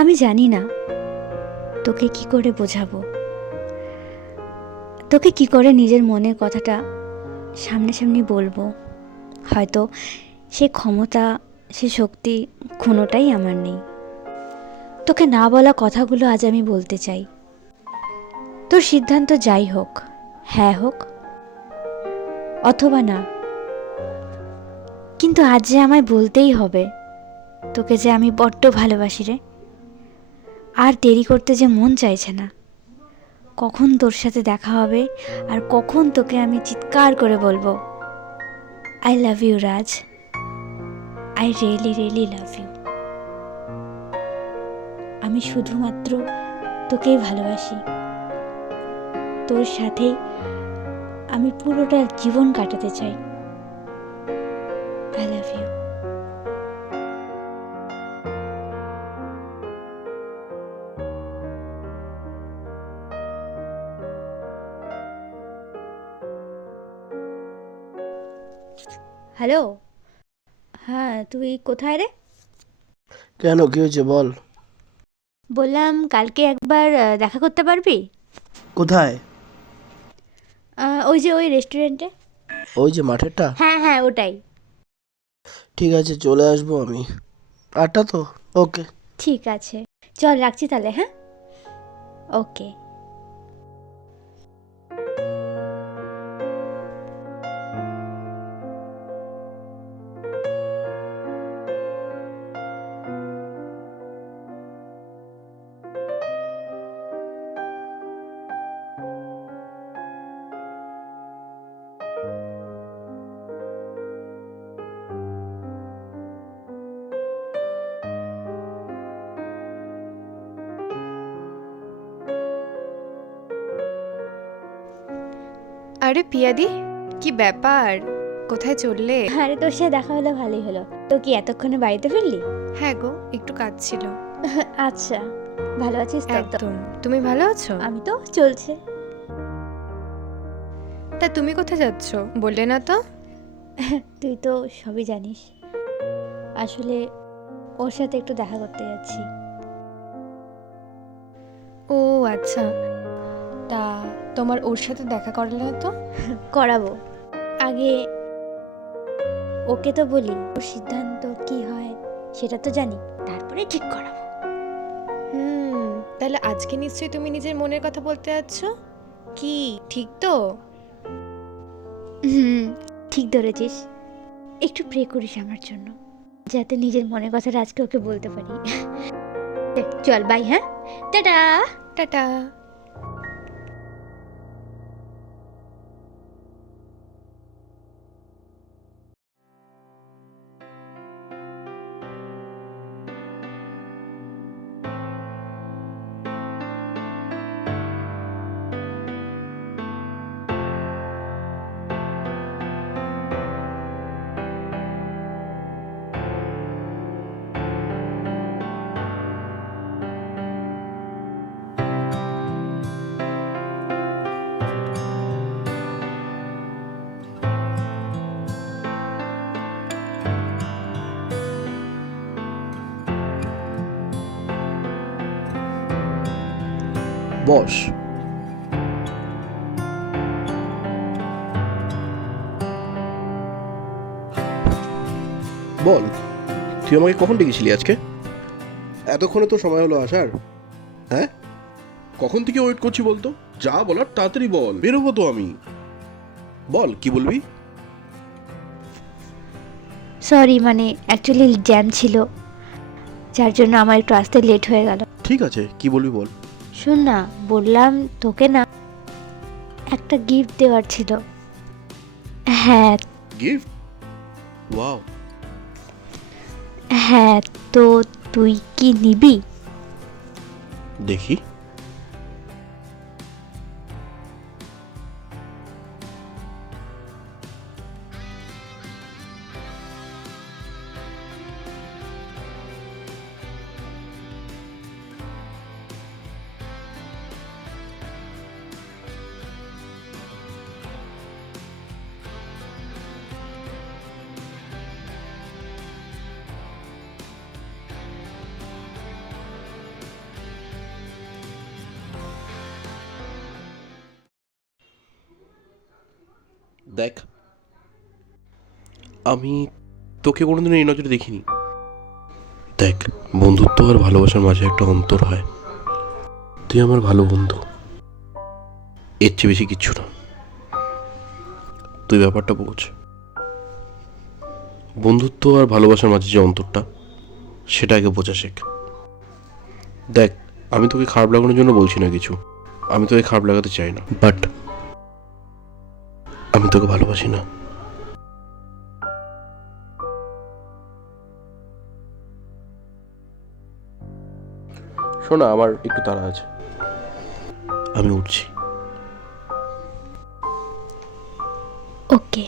আমি জানি না তোকে কি করে বোঝাবো, তোকে কি করে নিজের মনের কথাটা সামনাসামনি বলবো। হয়তো সে ক্ষমতা, সে শক্তি কোনোটাই আমার নেই। তোকে না বলা কথাগুলো আজ আমি বলতে চাই। তোর সিদ্ধান্ত যাই হোক, হ্যাঁ হোক অথবা না, কিন্তু আজ যে আমায় বলতেই হবে তোকে যে আমি বড্ড ভালোবাসি রে। আর দেরি করতে যে মন চাইছে না। কখন তোর সাথে দেখা হবে আর কখন তোকে আমি চিৎকার করে বলবো, I love you Raj, I really really love you. আমি শুধুমাত্র তোকেই ভালোবাসি, তোর সাথেই আমি পুরোটা জীবন কাটাতে চাই। I love you. হ্যালো, হ্যাঁ তুই কোথায় রে? কেন, কি হয়েছে বল। বললাম কালকে একবার দেখা করতে পারবি? কোথায়? ওই যে ওই রেস্টুরেন্টে। ওই যে মাঠেরটা? হ্যাঁ হ্যাঁ ওটাই। ঠিক আছে, চলে আসবো আমি। 8টা তো? ওকে। ঠিক আছে, চল রাখছি তাহলে। হ্যাঁ, ওকে। আরে পিয়াদি, কি ব্যাপার? কোথায় চললে? আরে তোর সাথে দেখা হলো, ভালোই হলো। তো কি এতক্ষণে বাড়িতে ফিরলি? হ্যাঁ গো, একটু কাজ ছিল। আচ্ছা, ভালো আছিস তো? একদম। তুমি ভালো আছো? আমি তো চলছে। তা তুমি কোথায় যাচ্ছ, বললে না তো? তুই তো সবই জানিস, আসলে ওর সাথে একটু দেখা করতে যাচ্ছি। ও আচ্ছা, তা তোমার ওর সাথে দেখা করলে না তো? করাবো, আগে ওকে তো বলি, ওর সিদ্ধান্ত কি হয় সেটা তো জানি, তারপরে ঠিক করাবো। তাহলে আজকে নিশ্চয়ই তুমি নিজের মনের কথা বলতে যাচ্ছ, কি ঠিক তো? হুম, ঠিক ধরেছিস। একটু প্রে করিস আমার জন্য, যাতে নিজের মনের কথাটা আজকে ওকে বলতে পারি। চল বাই, হ্যাঁ, টাটা। টাটা। বস। বল, তুই আমাকে কখন ডেকেছিলি আজকে? এতক্ষণে তো সময় হলো আসার। হ্যাঁ, কখন থেকে ওয়েট করছি বলতো? যা বলার তাড়াতাড়ি বল, বেরোবো তো আমি। বল কি বলবি? সরি, মানে অ্যাকচুয়ালি জ্যাম ছিল, যার জন্য আমার একটু আসতে লেট হয়ে গেল। ঠিক আছে, কি বলবি বল। শোন না, বললাম তোকে না একটা গিফট দেওয়ার ছিল। হ্যাঁ। গিফট? ওয়াও। হ্যাঁ, তো তুই কি নিবি? দেখি। দেখ, আমি তোকে কোনোদিন এই নজরে দেখিনি। দেখ, বন্ধুত্ব আর ভালোবাসার মাঝে একটা অন্তর হয়। তুই আমার ভালো বন্ধু, এর চেয়ে বেশি কিচ্ছু না। তুই ব্যাপারটা বোঝ। বন্ধুত্ব আর ভালোবাসার মাঝে যে অন্তরটা, সেটা আগে বোঝা শেখ। দেখ, আমি তোকে খারাপ লাগানোর জন্য বলছি না কিছু, আমি তোকে খারাপ লাগাতে চাই না, বাট আমি তোকে ভালোবাসি না। শোনা, আমার একটু তাড়া আছে, আমি উঠছি। ওকে।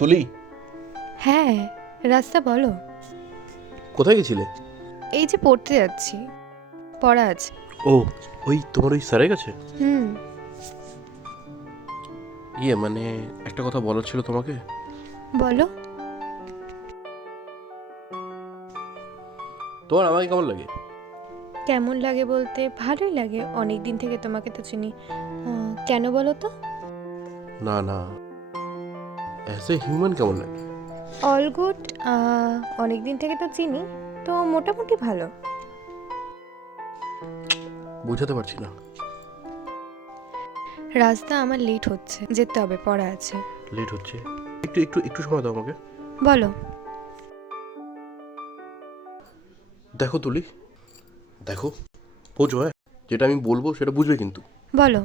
তুলি, হ্যাঁ, রাস্তা বলো। কোথায় গেছিলে? এই যে পড়তে যাচ্ছি, পড়া আছে। ও, ওই তোমার ওই স্যারের কাছে? হুম। মানে একটা কথা বলার ছিল তোমাকে। বলো। তোমার আমাকে কেমন লাগে? কেমন লাগে বলতে ভালোই লাগে, অনেক দিন থেকে তোমাকে তো চিনি। কেন বলো তো? না না, অ্যাজ এ হিউম্যান কেমন লাগে? All good. অনেক দিন থেকে তো চিনি, তো মোটামুটি ভালো। বুঝাতে পারছি না। রাস্তা আমার লেট হচ্ছে, যেতে হবে, পড়া আছে। লেট হচ্ছে? একটু একটু একটু সময় দাও আমাকে। বলো। দেখো তুলি, দেখো, বোঝো, হ্যাঁ, যেটা আমি বলবো সেটা বুঝবে কিন্তু। বলো।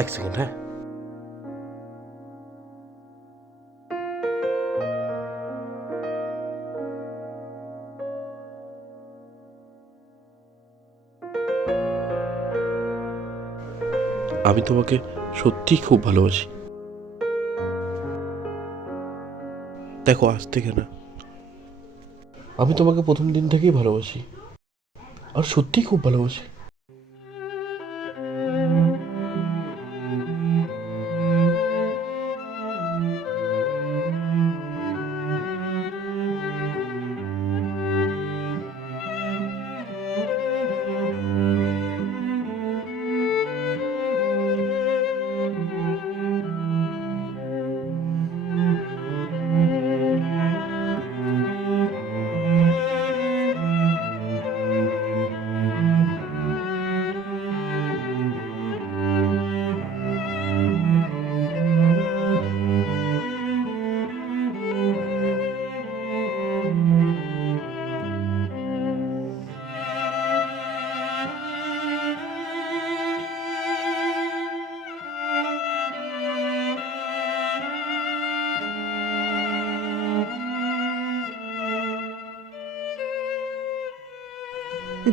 এক সেকেন্ড, হ্যাঁ। আমি তোমাকে সত্যি খুব ভালোবাসি। দেখো, আজ থেকে না, আমি তোমাকে প্রথম দিন থেকেই ভালোবাসি, আর সত্যিই খুব ভালোবাসি।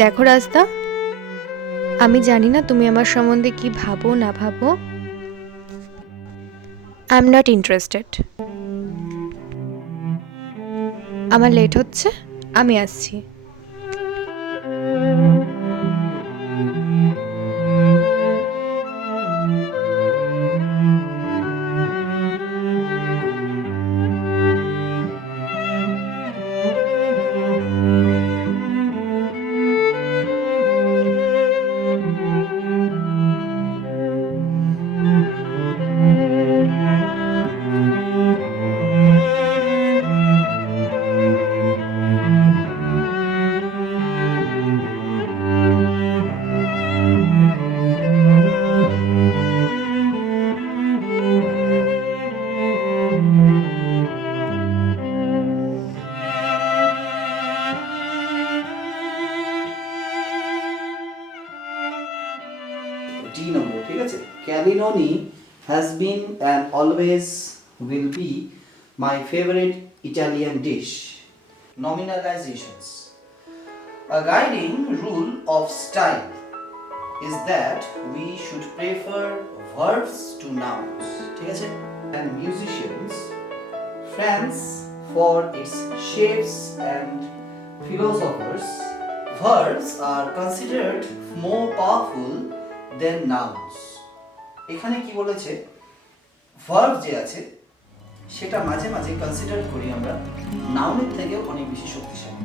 দেখো রাস্তা, আমি জানি না তুমি আমার সম্বন্ধে কি ভাবো না ভাবো। I am not interested. আমার লেট হচ্ছে, আমি আসছি। D নম্বর, ঠিক আছে? Cannelloni has been and always will be my favorite Italian dish. Nominalizations. A guiding rule of style is that we should prefer verbs to nouns, ঠিক আছে? And musicians, France for its chefs and philosophers, verbs are considered more powerful than nouns. এখানে কি বলেছে, verb যে আছে সেটা মাঝে মাঝে কনসিডার করি আমরা নাউনের থেকেও অনেক বেশি শক্তিশালী।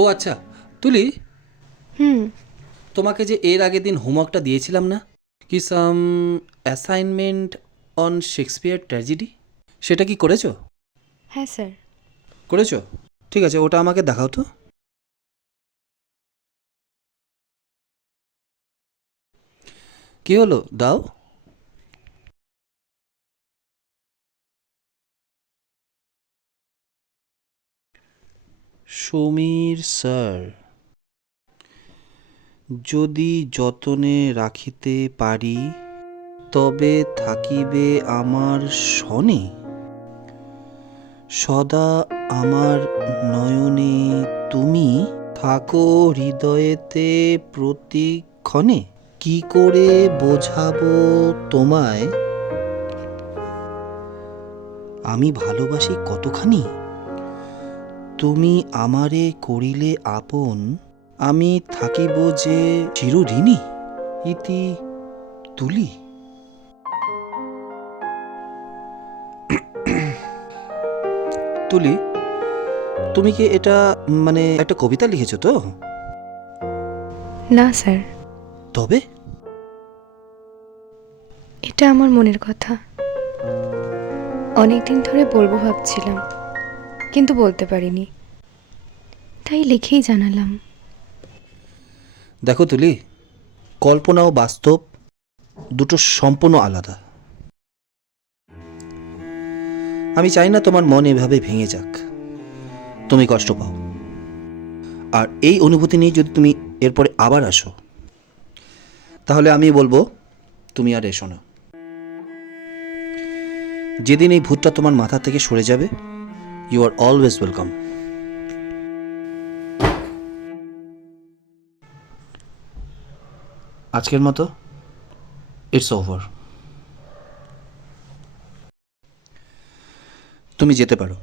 ও আচ্ছা তুলি, হুম। তোমাকে যে এর আগের দিন হোমওয়ার্কটা দিয়েছিলাম না, কি সাম অ্যাসাইনমেন্ট অন শেক্সপিয়ার ট্র্যাজেডি, সেটা কি করেছো? হ্যাঁ স্যার। করেছো? ঠিক আছে, ওটা আমাকে দেখাও তো। কি হলো, দাও। সমীর স্যার, যদি যতনে রাখিতে পারি তবে থাকিবে আমার শনে, সদা আমার নয়নে তুমি থাকো হৃদয়েতে প্রতিক্ষণে। কি করে বোঝাবো তোমায় আমি ভালোবাসি কতখানি, তুমি আমারে করিলে আপন, আমি থাকিব যে চিরঋণী। ইতি তুলি। তুলি, তুমি কি এটা মানে একটা কবিতা লিখেছো তো? না স্যার, তবে এটা আমার মনের কথা। অনেক দিন ধরে বলবো ভাবছিলাম, কিন্তু বলতে পারিনি, তাই লিখেই জানালাম। দেখো তুলি, কল্পনা ও বাস্তব দুটো সম্পূর্ণ আলাদা। আমি চাই না তোমার মন এভাবে ভেঙে যাক, তুমি কষ্ট পাও। আর এই অনুভূতি নিয়ে যদি তুমি এরপরে আবার আসো, তাহলে আমি বলবো তুমি আর এসো না। যেদিন এই ভূতটা তোমার মাথা থেকে সরে যাবে, ইউ আর অলওয়েজ ওয়েলকাম। আজকের মতো ইটস ওভার, তুমি যেতে পারো।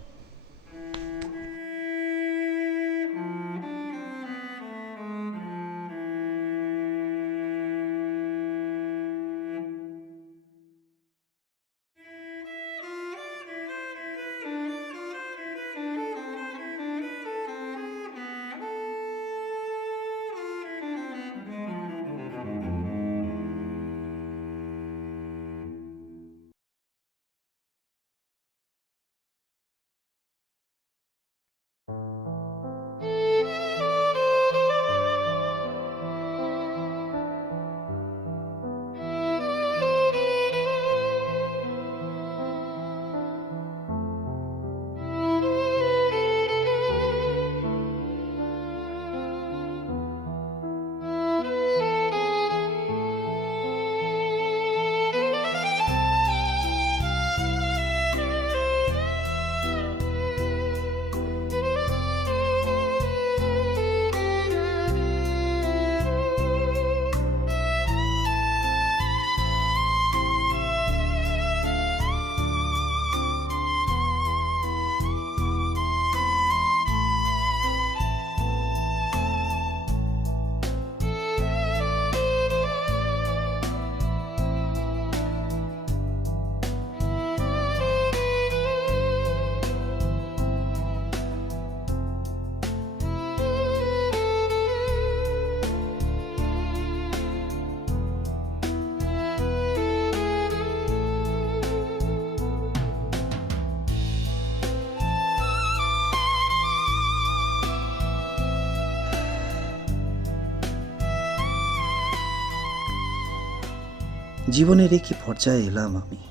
জীবনের একই পর্যায়ে এলাম আমি,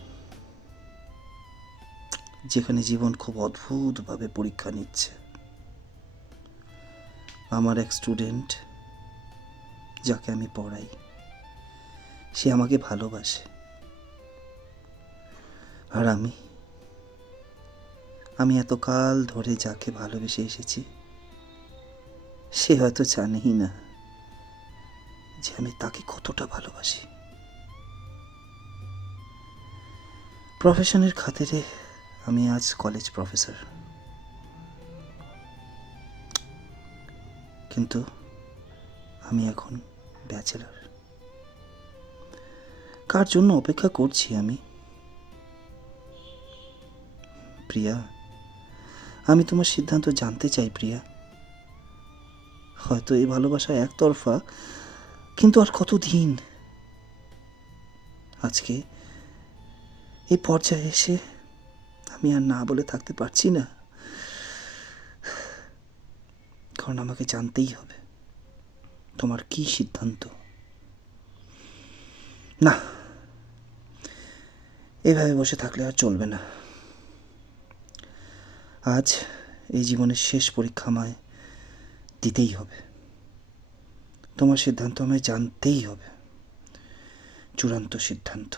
যেখানে জীবন খুব অদ্ভুতভাবে পরীক্ষা নিচ্ছে। আমার এক স্টুডেন্ট, যাকে আমি পড়াই, সে আমাকে ভালোবাসে। আর আমি এতকাল ধরে যাকে ভালোবেসে এসেছি, সে হয়তো জানেই না যে আমি তাকে কতটা ভালোবাসি। প্রফেশনের খাতিরে আমি আজ কলেজ প্রফেসর, কিন্তু আমি এখন ব্যাচেলর। কার জন্য অপেক্ষা করছি আমি? প্রিয়া, আমি তোমার সিদ্ধান্ত জানতে চাই প্রিয়া। হয়তো এই ভালোবাসা একতরফা, কিন্তু আর কতদিন? আজকে এই পর্যায়ে এসে আমি আর না বলে থাকতে পারছি না, কারণ আমাকে জানতেই হবে তোমার কি সিদ্ধান্ত। না, এভাবে বসে থাকলে আর চলবে না। আজ এই জীবনের শেষ পরীক্ষা আমায় দিতেই হবে। তোমার সিদ্ধান্ত আমায় জানতেই হবে, চূড়ান্ত সিদ্ধান্ত।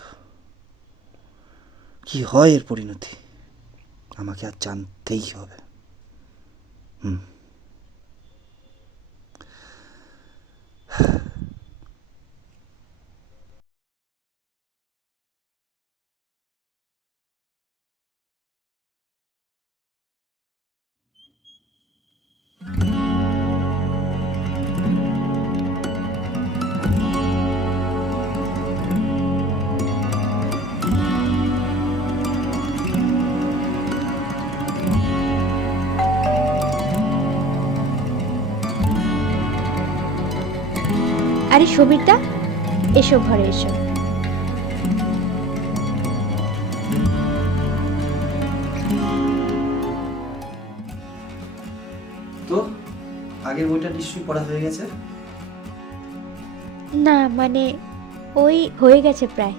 কি হয় এর পরিণতি আমাকে আর জানতেই হবে। আরে সমীরদা, এসো ঘরে এসো। তো আগের বইটা নিশ্চয়ই পড়া হয়ে গেছে? না মানে ওই হয়ে গেছে প্রায়।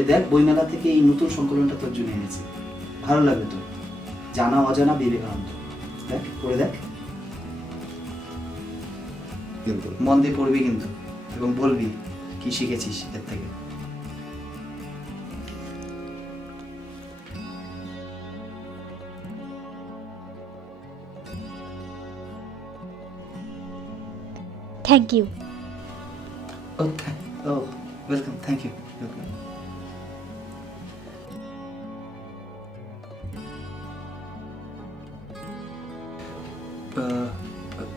এ দেখ, বইমেলা থেকে এই নতুন সংকলনটা তোর জন্য এনেছি, ভালো লাগবে তো। জানা অজানা বিবেকানন্দ, দেখ পড়ে দেখ, মন দিয়ে পড়বি কিন্তু, এবং বলবি কি শিখেছিস এর থেকে। Thank you. Welcome, thank you, welcome.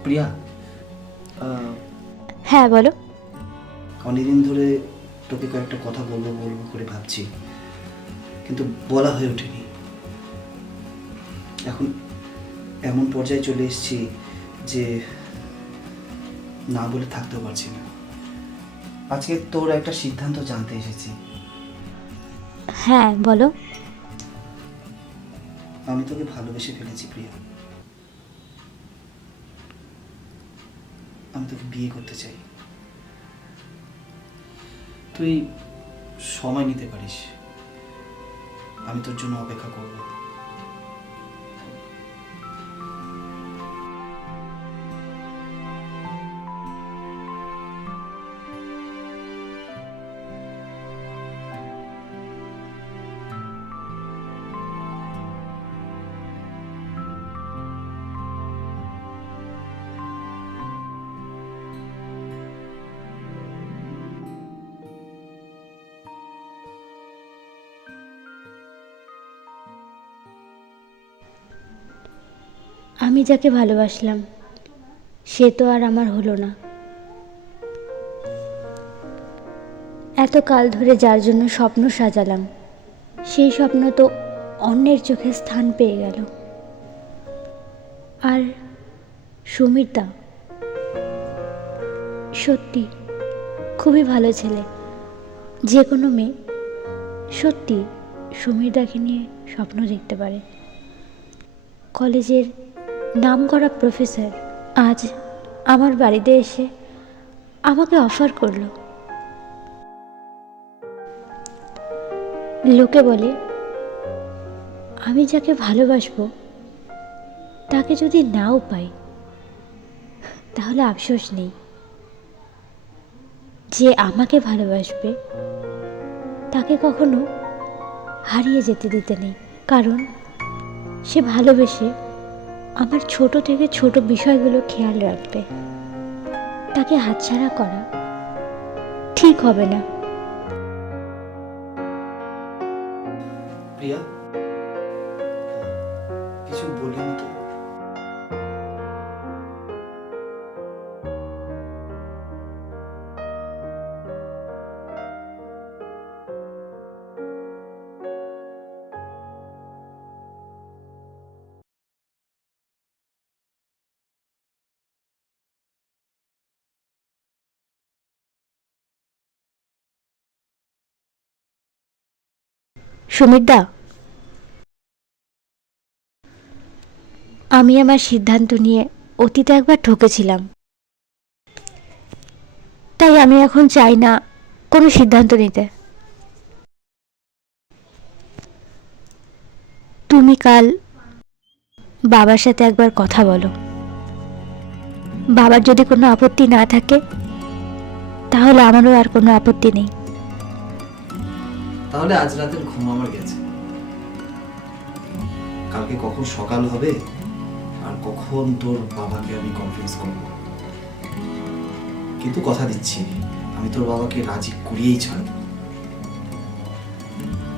Priya, হ্যাঁ বলো। অনেকদিন ধরে তোকে কয়েকটা কথা বলবো বলবো করে ভাবছি, কিন্তু বলা হয়ে ওঠেনি। এখন এমন পর্যায়ে চলে এসেছি যে না বলে থাকতেও পারছি না। আজকে তোর একটা সিদ্ধান্ত জানতে এসেছি। হ্যাঁ বলো। আমি তোকে ভালোবেসে ফেলেছি প্রিয়া, আমি তোকে বিয়ে করতে চাই। তুই সময় নিতে পারিস, আমি তোর জন্য অপেক্ষা করব। আমি যাকে ভালোবাসলাম সে তো আর আমার হলো না। এত কাল ধরে যার জন্য স্বপ্ন সাজালাম, সেই স্বপ্ন তো অন্যের চোখে স্থান পেয়ে গেল। আর সমীরদা সত্যি খুবই ভালো ছেলে। যে কোনো মেয়ে সত্যি সমীরদাকে নিয়ে স্বপ্ন দেখতে পারে। কলেজের নামকরা প্রফেসর আজ আমার বাড়িতে এসে আমাকে অফার করলো লোকে বলে আমি যাকে ভালোবাসবো তাকে যদি নাও পাই তাহলে আফসোস নেই। যে আমাকে ভালোবাসবে তাকে কখনো হারিয়ে যেতে দিতে নেই, কারণ সে ভালোবেসে আমার ছোট থেকে ছোট বিষয়গুলো খেয়াল রাখবে। তাকে হাতছাড়া করা ঠিক হবে না। প্রিয়া, কিছু বলিনি তো? সুমিতদা, আমি আমার সিদ্ধান্ত নিয়ে অতীতে একবার ঠকেছিলাম, তাই আমি এখন চাই না কোনো সিদ্ধান্ত নিতে। তুমি কাল বাবার সাথে একবার কথা বলো। বাবার যদি কোনো আপত্তি না থাকে তাহলে আমারও আর কোনো আপত্তি নেই। তাহলে আজ রাতের ঘুম আমার গেছে। কালকে কখন সকাল হবে আর কখন তোর বাবাকে আমি কনফিউজ করব, কিন্তু কথা দিচ্ছি আমি তোর বাবাকে রাজি করিয়েই ছাড়ব।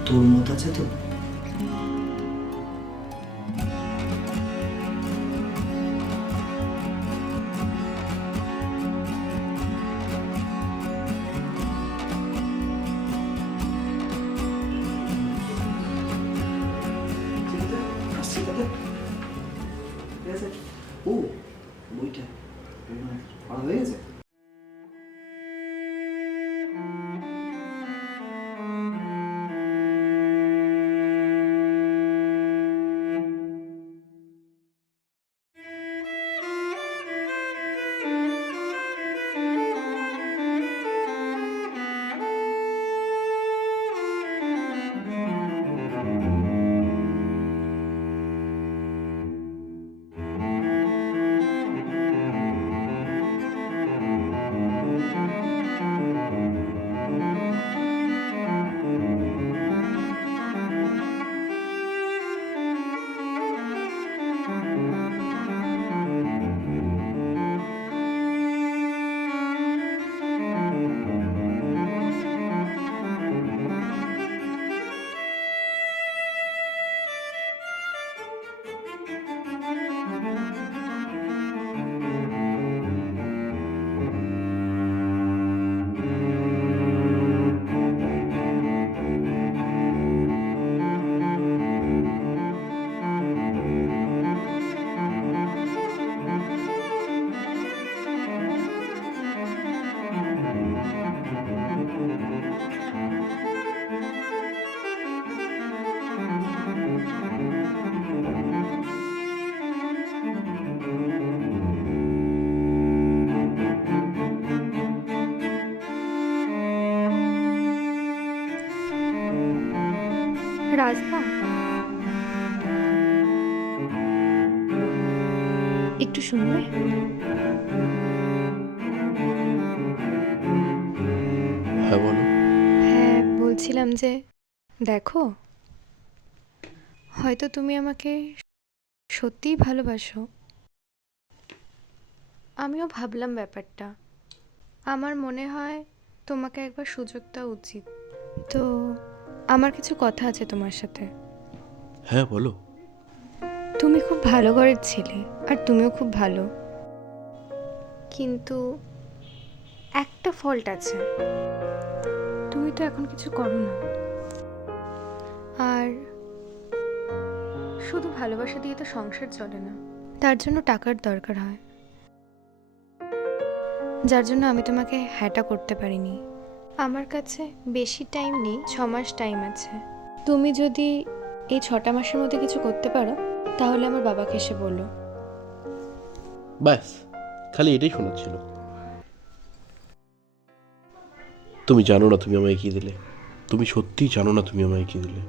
তোর মত আছে তো? ও বইটা পড়া হয়ে গেছে? রাজদা, একটু শুনবে? হ্যাঁ বলো। হ্যাঁ, বলছিলাম যে দেখো, হয়তো তুমি আমাকে সত্যিই ভালোবাসো। আমিও ভাবলাম ব্যাপারটা। আমার মনে হয় তোমাকে একবার সুযোগ দেওয়া উচিত। তো আমার কিছু কথা আছে তোমার সাথে। হ্যাঁ বলো। তুমি খুব ভালো ঘরের ছেলে, আর তুমিও খুব ভালো, কিন্তু একটা ফল্ট আছে। তুমি তো এখন কিছু করো না, আর শুধু ভালোবাসা দিয়ে তো সংসার চলে না, তার জন্য টাকার দরকার হয়, যার জন্য আমি তোমাকে হ্যাঁটা করতে পারিনি। আমার কাছে বেশি টাইম নেই, 6 মাস টাইম আছে। তুমি যদি এই 6টা মাসের মধ্যে কিছু করতে পারো তাহলে আমার বাবাকে এসে বলো। ব্যাস, খালি এটাই শোনার ছিল। তুমি জানো না তুমি আমায় কি দিলে। তুমি সত্যিই জানো না তুমি আমায় কি দিলে,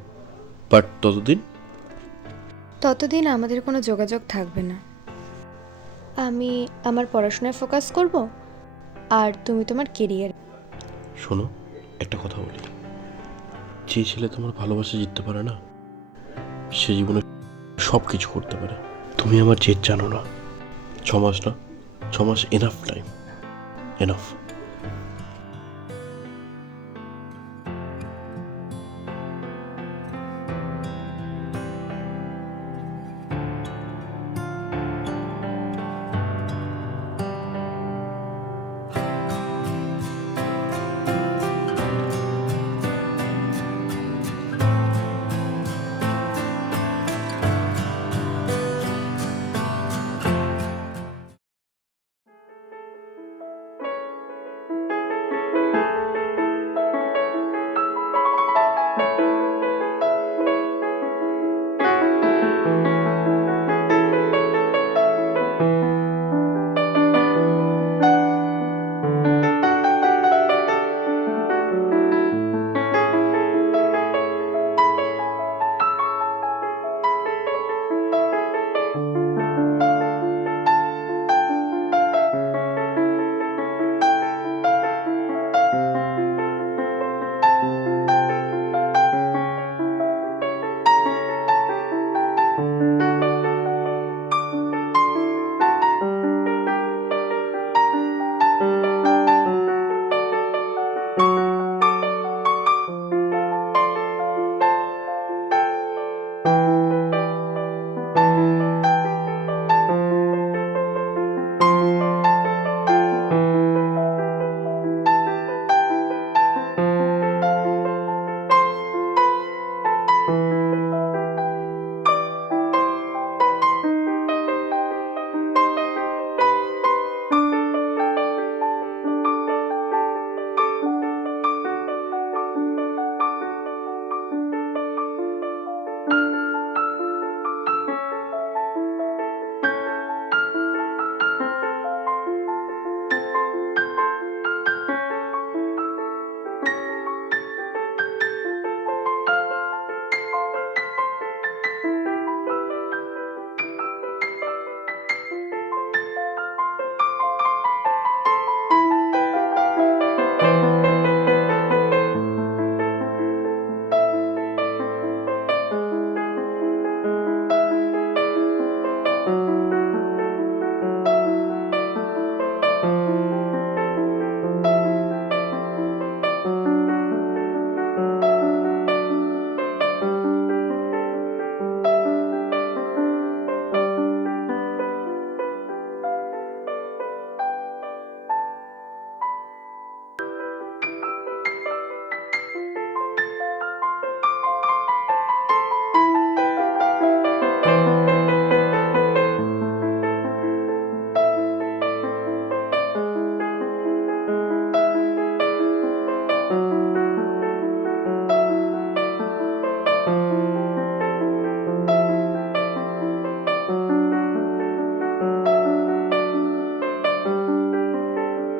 বাট ততদিন আমাদের কোনো যোগাযোগ থাকবে না। আমি আমার পড়াশোনায় ফোকাস করব, আর তুমি তোমার কেরিয়ার। শোনো, একটা কথা বলি, যে ছেলে তোমার ভালোবাসা জিততে পারে না, সে জীবনে সব কিছু করতে পারে। তুমি আমার জেদ জানো না। 6 মাস না, 6 মাস এনাফ টাইম, এনাফ।